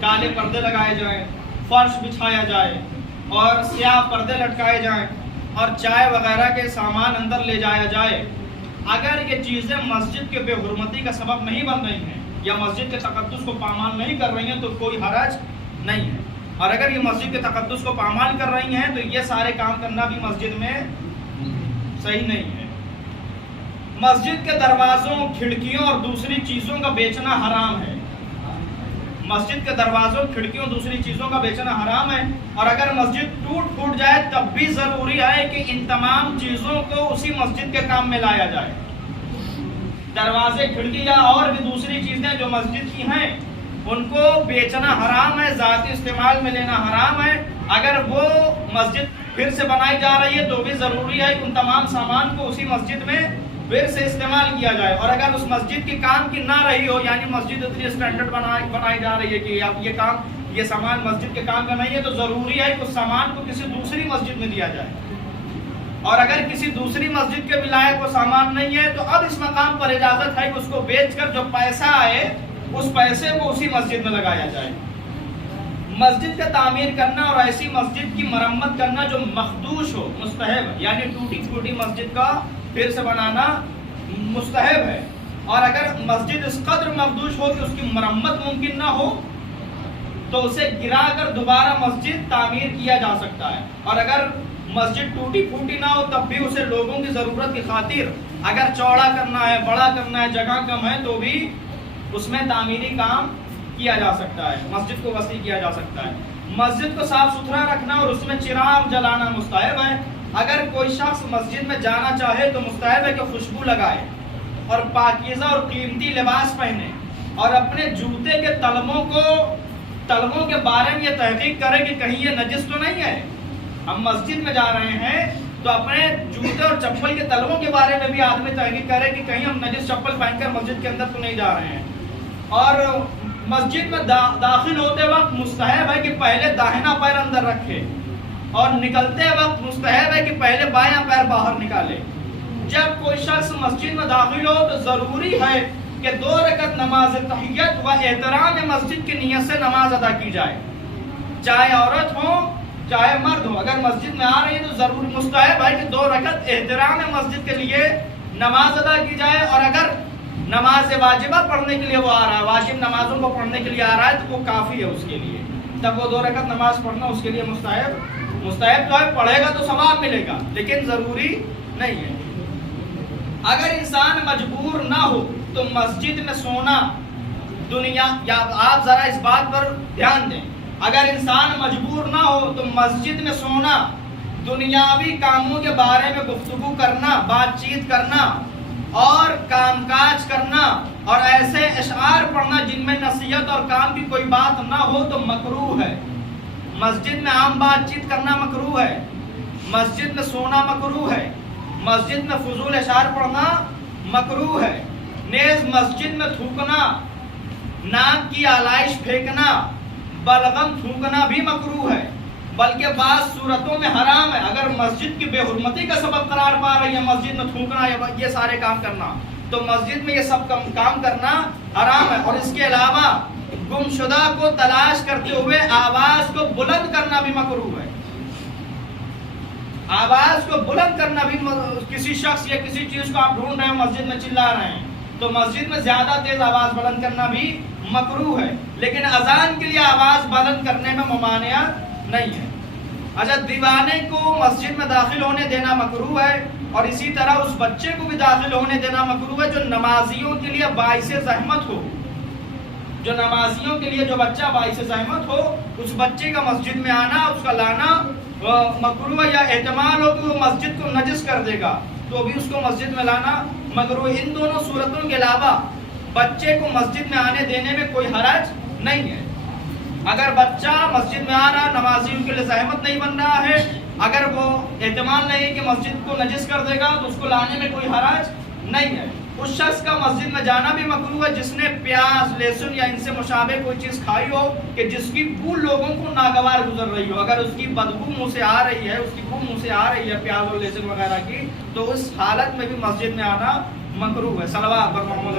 کالے پردے لگائے جائیں، فرش بچھایا جائے اور سیاہ پردے لٹکائے جائیں اور چائے وغیرہ کے سامان اندر لے جایا جائے، اگر یہ چیزیں مسجد کے بے حرمتی کا سبب نہیں بن رہی ہیں یا مسجد کے تقدس کو پامال نہیں کر رہی ہیں تو کوئی حرج نہیں ہے. اور اگر یہ مسجد کے تقدس کو پامال کر رہی ہیں تو یہ سارے کام کرنا بھی مسجد میں صحیح نہیں ہے. مسجد کے دروازوں، کھڑکیوں اور دوسری چیزوں کا بیچنا حرام ہے. مسجد کے دروازوں، کھڑکیوں، دوسری چیزوں کا بیچنا حرام ہے. اور اگر مسجد ٹوٹ پھوٹ جائے تب بھی ضروری ہے کہ ان تمام چیزوں کو اسی مسجد کے کام میں لایا جائے. دروازے، کھڑکی یا اور بھی دوسری چیزیں جو مسجد کی ہیں ان کو بیچنا حرام ہے، ذاتی استعمال میں لینا حرام ہے. اگر وہ مسجد پھر سے بنائی جا رہی ہے تو بھی ضروری ہے کہ ان تمام سامان کو اسی مسجد میں پھر سے استعمال کیا جائے. اور اگر اس مسجد کی کام کی نہ رہی ہو، یعنی مسجد اتنی اسٹینڈرڈ بنائی جا رہی ہے کہ اب یہ سامان مسجد کے کام کا نہیں ہے، تو ضروری ہے کہ اس سامان کو کسی دوسری مسجد میں دیا جائے. اور اگر کسی دوسری مسجد کے بھی لائق وہ سامان نہیں ہے تو اب اس مقام پر اجازت ہے کہ اس کو بیچ کر جو پیسہ آئے اس پیسے کو اسی مسجد میں لگایا جائے. مسجد کا تعمیر کرنا اور ایسی مسجد کی مرمت کرنا جو مخدوش ہو مستحب ہے، یعنی ٹوٹی پھوٹی مسجد کا پھر سے بنانا مستحب ہے. اور اگر مسجد اس قدر مخدوش ہو کہ اس کی مرمت ممکن نہ ہو تو اسے گرا کر دوبارہ مسجد تعمیر کیا جا سکتا ہے. اور اگر مسجد ٹوٹی پھوٹی نہ ہو تب بھی اسے لوگوں کی ضرورت کی خاطر اگر چوڑا کرنا ہے، بڑا کرنا ہے، جگہ کم ہے تو بھی اس میں تعمیری کام کیا جا سکتا ہے، مسجد کو وسیع کیا جا سکتا ہے. مسجد کو صاف ستھرا رکھنا اور اس میں چراغ جلانا مستحب ہے. اگر کوئی شخص مسجد میں جانا چاہے تو مستحب ہے کہ خوشبو لگائے اور پاکیزہ اور قیمتی لباس پہنے اور اپنے جوتے کے تلووں کے بارے میں یہ تحقیق کرے کہ کہیں یہ نجس تو نہیں ہے. ہم مسجد میں جا رہے ہیں تو اپنے جوتے اور چپل کے تلووں کے بارے میں بھی آدمی تحقیق کرے کہ کہیں ہم نجس چپل پہن کر مسجد کے اندر تو نہیں جا رہے ہیں. اور مسجد میں داخل ہوتے وقت مستحب ہے کہ پہلے داہنا پیر اندر رکھے اور نکلتے وقت مستحب ہے کہ پہلے بایاں پیر باہر نکالے. جب کوئی شخص مسجد میں داخل ہو تو ضروری ہے کہ 2 رکعت نماز تحیت و احترام مسجد کی نیت سے نماز ادا کی جائے، چاہے عورت ہو چاہے مرد ہو. اگر مسجد میں آ رہی ہے تو ضرور مستحب ہے کہ 2 رکعت احترام مسجد کے لیے نماز ادا کی جائے. اور اگر نماز واجبہ پڑھنے کے لیے وہ آ رہا ہے، واجب نمازوں کو پڑھنے کے لیے آ رہا ہے تو وہ کافی ہے اس کے لیے، تب وہ 2 رکعت نماز پڑھنا اس کے لیے مستحب تو ہے. پڑھے گا تو ثواب ملے گا لیکن ضروری نہیں ہے. اگر انسان مجبور نہ ہو تو مسجد میں سونا یا آپ ذرا اس بات پر دھیان دیں، اگر انسان مجبور نہ ہو تو مسجد میں سونا، دنیاوی کاموں کے بارے میں گفتگو کرنا، بات چیت کرنا اور کام کاج کرنا اور ایسے اشعار پڑھنا جن میں نصیحت اور کام کی کوئی بات نہ ہو تو مکروہ ہے. مسجد میں عام بات چیت کرنا مکروہ ہے، مسجد میں سونا مکروہ ہے، مسجد میں فضول اشعار پڑھنا مکروہ ہے. نیز مسجد میں تھوکنا، ناک کی آلائش پھینکنا، بلغم تھوکنا بھی مکروہ ہے، بلکہ بعض صورتوں میں حرام ہے. اگر مسجد کی بے حرمتی کا سبب قرار پا رہی ہے مسجد میں تھوکنا یا یہ سارے کام کرنا تو مسجد میں یہ سب کام کرنا حرام ہے. اور اس کے علاوہ گمشدہ کو تلاش کرتے ہوئے آواز کو بلند کرنا بھی مکروہ ہے. آواز کو بلند کرنا بھی، کسی شخص یا کسی چیز کو آپ ڈھونڈ رہے ہیں مسجد میں چلا رہے ہیں تو مسجد میں زیادہ تیز آواز بلند کرنا بھی مکروہ ہے. لیکن اذان کے لیے آواز بلند کرنے میں ممانعت نہیں ہے. اچھا، دیوانے کو مسجد میں داخل ہونے دینا مکروہ ہے اور اسی طرح اس بچے کو بھی داخل ہونے دینا مکروہ ہے جو نمازیوں کے لیے باعث زحمت ہو. جو نمازیوں کے لیے جو بچہ باعث زحمت ہو اس بچے کا مسجد میں آنا، اس کا لانا مکروہ ہے، یا احتمال ہو کہ وہ مسجد کو نجس کر دے گا تو بھی اس کو مسجد میں لانا مکروہ. ان دونوں صورتوں کے علاوہ بچے کو مسجد میں آنے دینے میں کوئی حرج نہیں ہے. اگر بچہ مسجد میں آ رہا، نمازیوں کے لیے زحمت نہیں بن رہا ہے، اگر وہ احتمال نہیں ہے کہ مسجد کو نجس کر دے گا تو اس کو لانے میں کوئی حرج نہیں ہے. اس شخص کا مسجد میں جانا بھی مکروہ ہے جس نے پیاز، لہسن یا ان سے مشابہ کوئی چیز کھائی ہو کہ جس کی بو لوگوں کو ناگوار گزر رہی ہو. اگر اس کی بدبو منہ سے آ رہی ہے، اس کی بو منہ سے آ رہی ہے پیاز اور لہسن وغیرہ کی، تو اس حالت میں بھی مسجد میں آنا مکروہ ہے. صلوات پر محمد